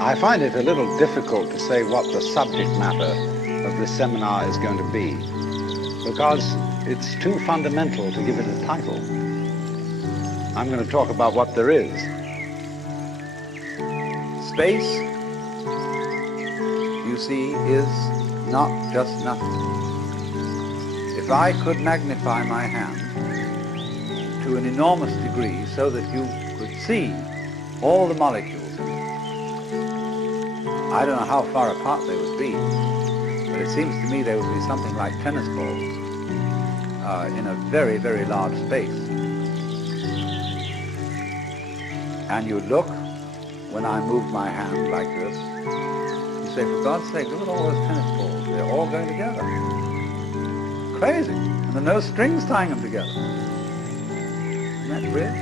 I find it a little difficult to say what the subject matter of this seminar is going to be, because it's too fundamental to give it a title. I'm going to talk about what there is. Space, you see, is not just nothing. If I could magnify my hand to an enormous degree so that you could see all the molecules in it, I don't know how far apart they would be, but it seems to me they would be something like tennis balls in a very, very large space. And you look, when I move my hand like this, you say, for God's sake, look at all those tennis balls. They're all going together. Crazy. And there are no strings tying them together. Isn't that weird?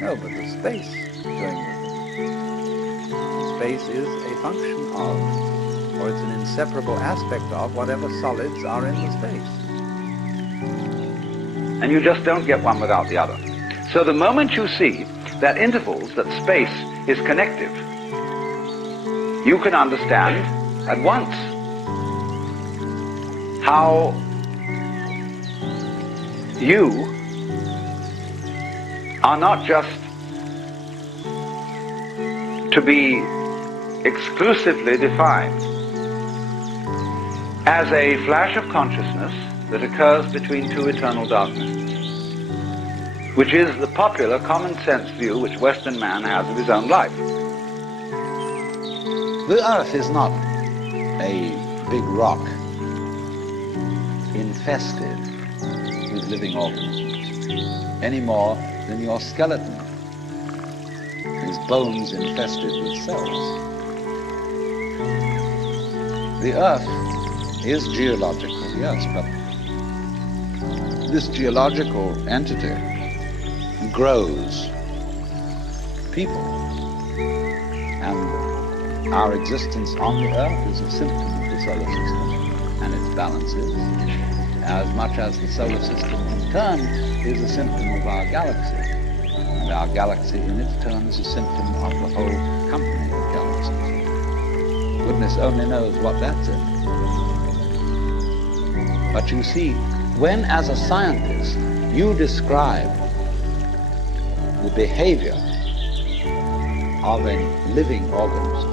No, but the space going with it. Space is a function of, or it's an inseparable aspect of, whatever solids are in the space. And you just don't get one without the other. So the moment you see that intervals, that space is connective, you can understand at once how you are not just to be exclusively defined as a flash of consciousness that occurs between two eternal darknesses, which is the popular common sense view which Western man has of his own life. The Earth is not a big rock infested with living organisms, any more than your skeleton is bones infested with cells. The Earth is geological, yes, but this geological entity grows people, and our existence on the Earth is a symptom of the solar system and its balances, as much as the solar system in turn is a symptom of our galaxy, and our galaxy in its turn is a symptom of the whole company of galaxies. Goodness only knows what that's in. But you see, when as a scientist you describe the behavior of a living organism,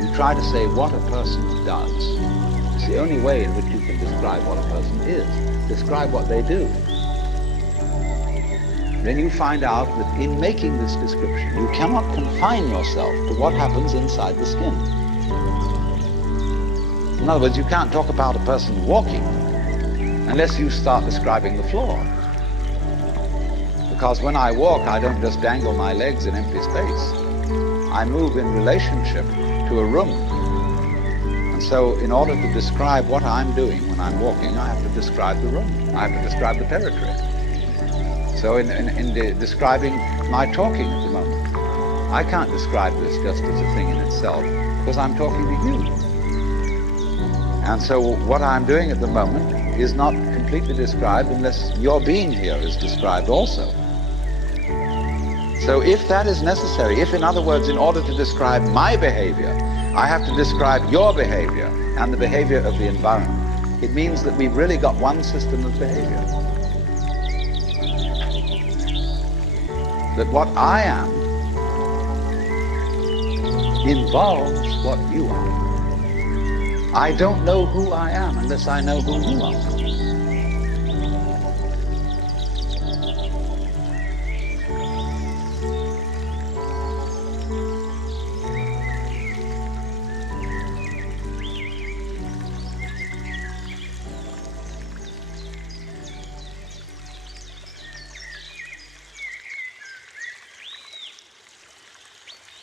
you try to say what a person does. It's the only way in which you can describe what a person is. Describe what they do. Then you find out that in making this description, you cannot confine yourself to what happens inside the skin. In other words, you can't talk about a person walking unless you start describing the floor. Because when I walk, I don't just dangle my legs in empty space. I move in relationship to a room. And so in order to describe what I'm doing when I'm walking, I have to describe the room. I have to describe the territory. So in describing my talking at the moment, I can't describe this just as a thing in itself, because I'm talking to you. And so what I'm doing at the moment is not completely described unless your being here is described also. So if that is necessary, if in other words, in order to describe my behavior, I have to describe your behavior and the behavior of the environment, it means that we've really got one system of behavior. That what I am involves what you are. I don't know who I am unless I know who you are.